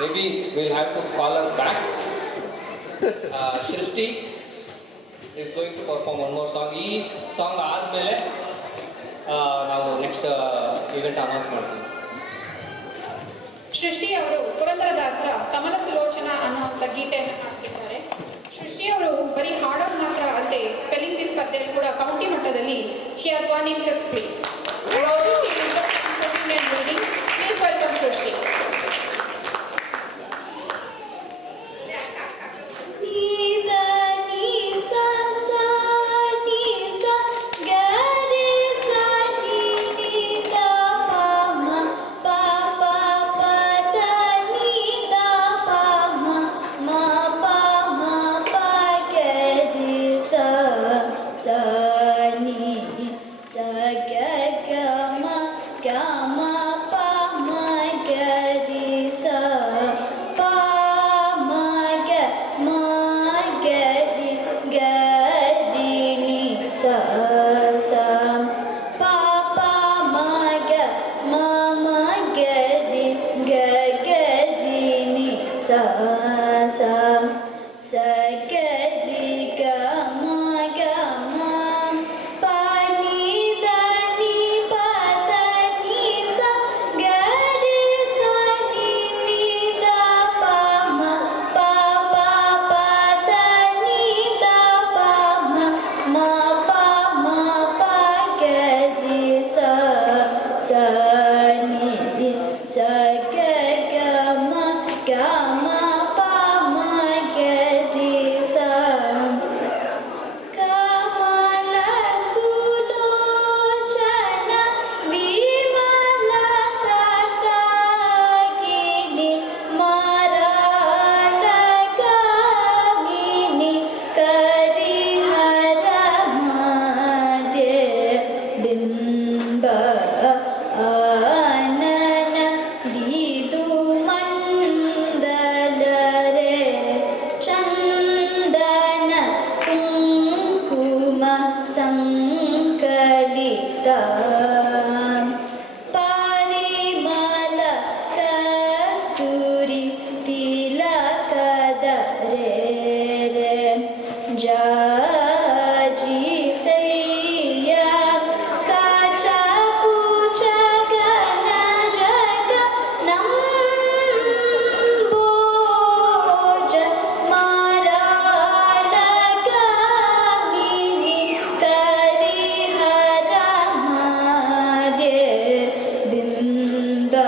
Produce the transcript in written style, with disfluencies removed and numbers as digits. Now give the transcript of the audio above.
maybe we'll have to call her back. Shrishti is going to perform one more song. ಈ song ಆದಮೇಲೆ ನಾವು next event announce ಮಾಡ್ತೀವಿ. ಸೃಷ್ಟಿ ಅವರು ಪುರಂದರದಾಸರ ಕಮಲ ಸುಲೋಚನಾ ಅನ್ನುವಂಥ ಗೀತೆಯನ್ನು ಹಾಡ್ತಿದ್ದಾರೆ. ಸೃಷ್ಟಿ ಅವರು ಬರೀ ಹಾಡೋದು ಮಾತ್ರ ಅಲ್ಲದೆ ಸ್ಪೆಲ್ಲಿಂಗ್ ಬಿ ಸ್ಪರ್ಧೆಯಲ್ಲಿ ಕೂಡ ಕೌಂಟಿ ಮಟ್ಟದಲ್ಲಿ she has von in 5th place. Also she is interested in cooking and reading. Please welcome Shrishti. Bimba